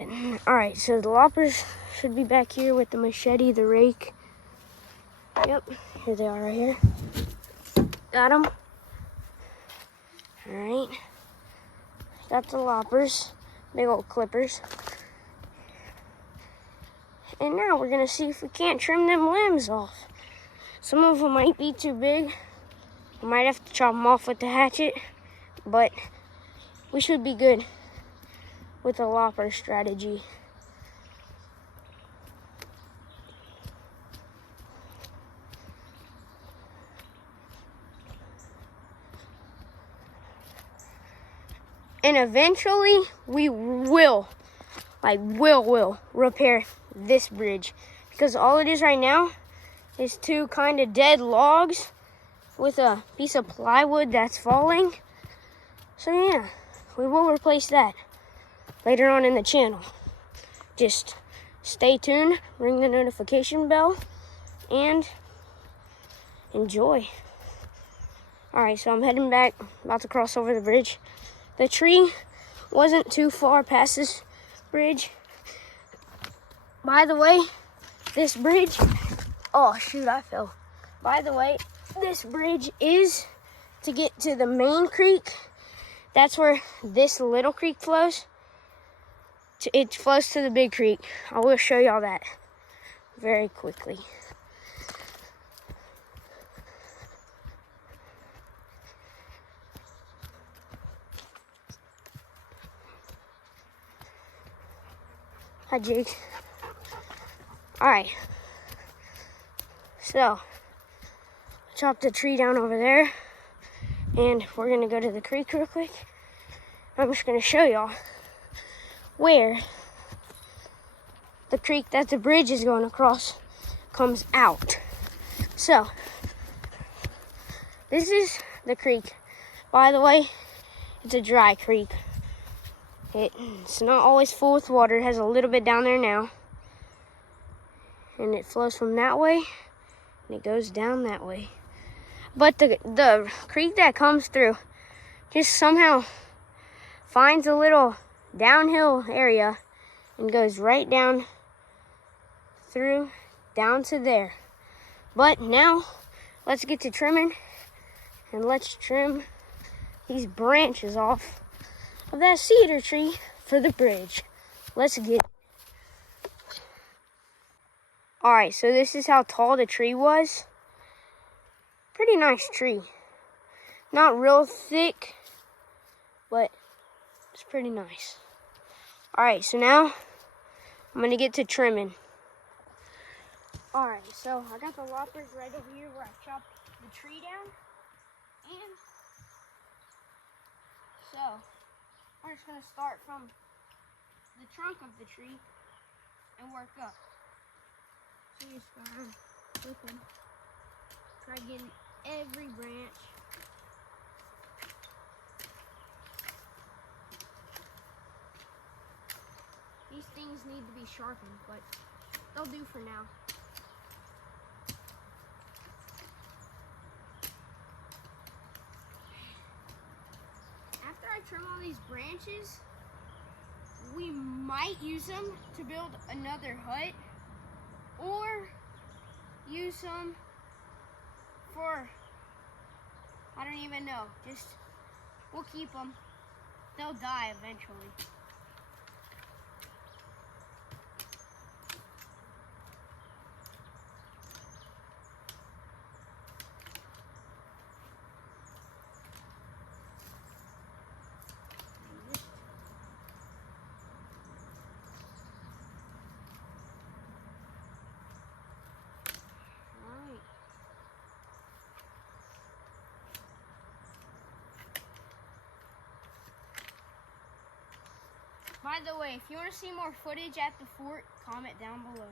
Alright, so the loppers should be back here with the machete, the rake. Yep, here they are right here. Got them. Alright. Got the loppers, big old clippers. And now we're gonna see if we can't trim them limbs off. Some of them might be too big. I might have to chop them off with the hatchet, but we should be good with the lopper strategy. And eventually we will repair this bridge, because all it is right now is two kind of dead logs with a piece of plywood that's falling. So yeah, we will replace that later on in the channel. Just stay tuned, ring the notification bell, and enjoy. Alright, so I'm heading back, about to cross over the bridge. The tree wasn't too far past this bridge. By the way, this bridge, oh shoot, I fell. By the way, this bridge is to get to the main creek. That's where this little creek flows. It flows to the big creek. I will show y'all that very quickly. Hi, Jake. Alright. So, chop the tree down over there. And we're going to go to the creek real quick. I'm just going to show y'all where the creek that the bridge is going across comes out. So, this is the creek. By the way, it's a dry creek. It's not always full with water. It has a little bit down there now. And it flows from that way, and it goes down that way. But the creek that comes through just somehow finds a little downhill area and goes right down through, down to there. But now, let's get to trimming, and let's trim these branches off of that cedar tree for the bridge. Let's get it. Alright, so this is how tall the tree was. Pretty nice tree. Not real thick, but it's pretty nice. Alright, so now I'm gonna get to trimming. Alright, so I got the loppers right over here where I chopped the tree down. And so we're just going to start from the trunk of the tree and work up. So you just go around with them. Try getting every branch. These things need to be sharpened, but they'll do for now. After I trim all these branches, we might use them to build another hut, or use them for, I don't even know, just, we'll keep them. They'll die eventually. By the way, if you want to see more footage at the fort, comment down below.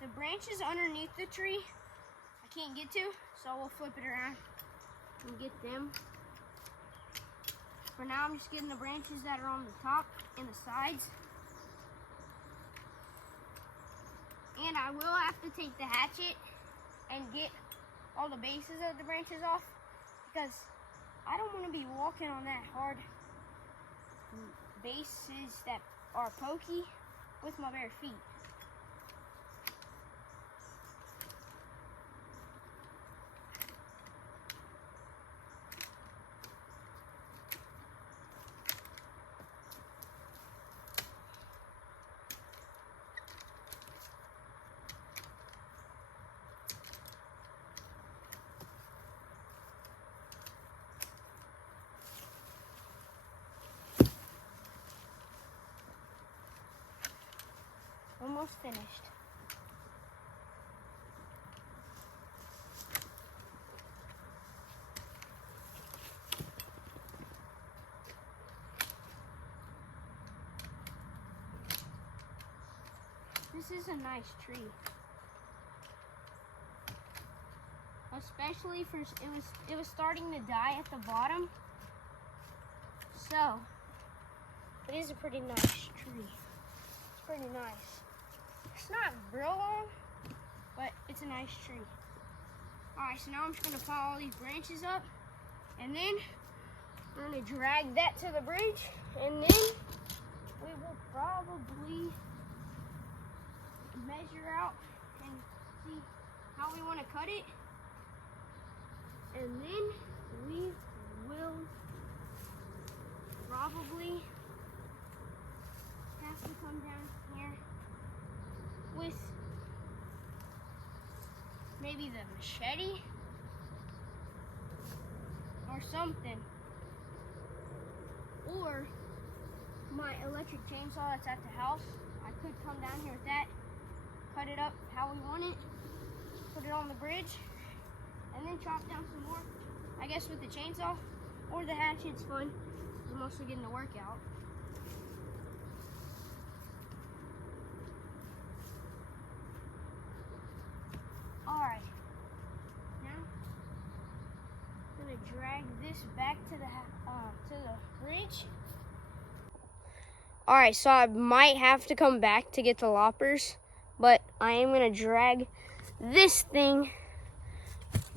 the branches underneath the tree I can't get to, so we'll flip it around and get them. For now, I'm just getting the branches that are on the top and the sides. And I will have to take the hatchet and get all the bases of the branches off, because I don't want to be walking on that hard bases that are pokey with my bare feet. Almost finished. This is a nice tree. Especially for it was starting to die at the bottom. So it is a pretty nice tree. It's pretty nice. It's not real long, but it's a nice tree. Alright, so now I'm just gonna pile all these branches up, and then we're gonna drag that to the bridge, and then we will probably measure out and see how we want to cut it, and then we will probably have to come down here with maybe the machete or something, or my electric chainsaw that's at the house. I could come down here with that, cut it up how we want it, put it on the bridge, and then chop down some more. I guess with the chainsaw or the hatchet's fun. I'm mostly getting the workout. Alright, now I'm gonna drag this back to the bridge. Alright, so I might have to come back to get the loppers, but I am gonna drag this thing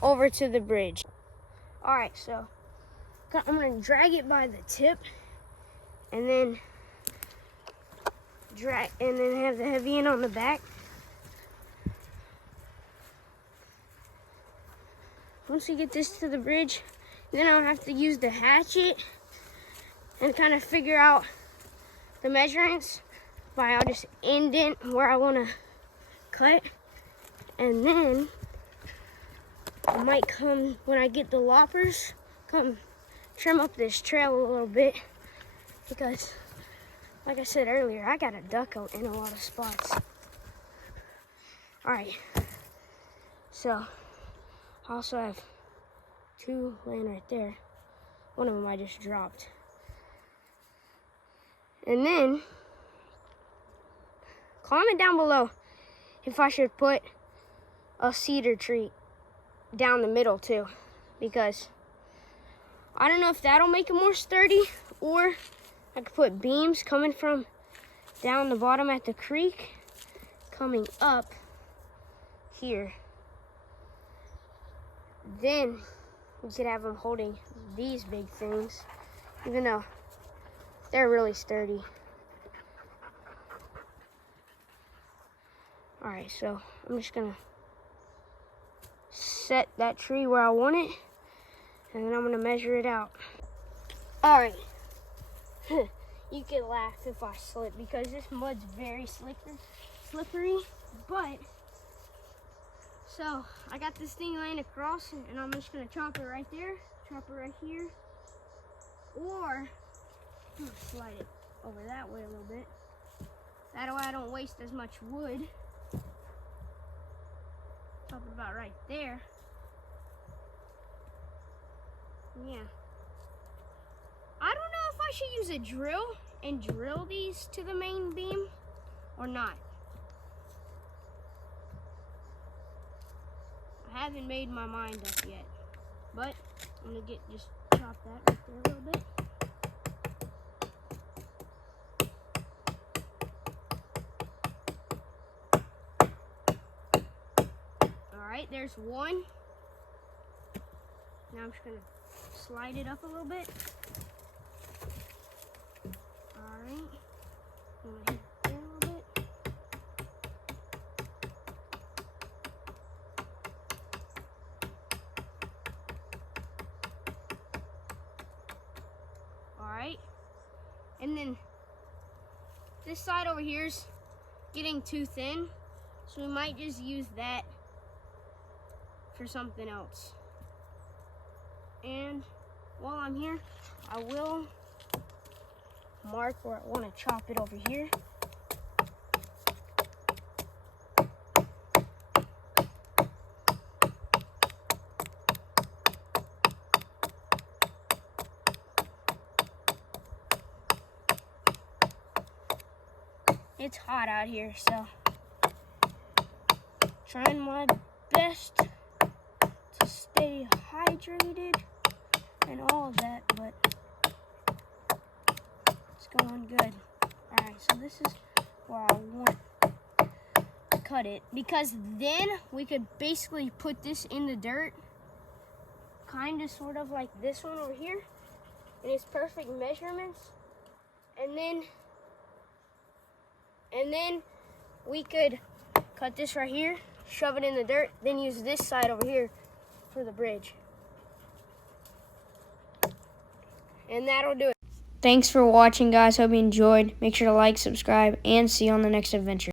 over to the bridge. Alright, so I'm gonna drag it by the tip, and then have the heavy end on the back. Once we get this to the bridge, then I'll have to use the hatchet and kind of figure out the measurements by I'll just indent where I want to cut, and then I might come, when I get the loppers, come trim up this trail a little bit, because like I said earlier, I got a duck out in a lot of spots. Alright, so I also have two laying right there. One of them I just dropped. And then comment down below if I should put a cedar tree down the middle too, because I don't know if that'll make it more sturdy, or I could put beams coming from down the bottom at the creek coming up here. Then we could have them holding these big things, even though they're really sturdy. Alright, so I'm just gonna set that tree where I want it, and then I'm gonna measure it out. Alright, you can laugh if I slip, because this mud's very slippery, but so I got this thing laying across, and I'm just gonna chop it right there, chop it right here, or I'm gonna slide it over that way a little bit. That way I don't waste as much wood. Chop it about right there. Yeah. I don't know if I should use a drill and drill these to the main beam or not. haven't made my mind up yet. But I'm gonna just chop that right there a little bit. Alright, there's one. Now I'm just gonna slide it up a little bit. Alright. I'm gonna hit it there a little bit. Alright. And then this side over here is getting too thin, so we might just use that for something else. And while I'm here, I will mark where I want to chop it over here. It's hot out here, so trying my best to stay hydrated and all of that, but it's going good. Alright, so this is where I want to cut it, because then we could basically put this in the dirt, kind of sort of like this one over here, and it's perfect measurements, and then we could cut this right here, shove it in the dirt, then use this side over here for the bridge. And that'll do it. Thanks for watching, guys. Hope you enjoyed. Make sure to like, subscribe, and see you on the next adventure.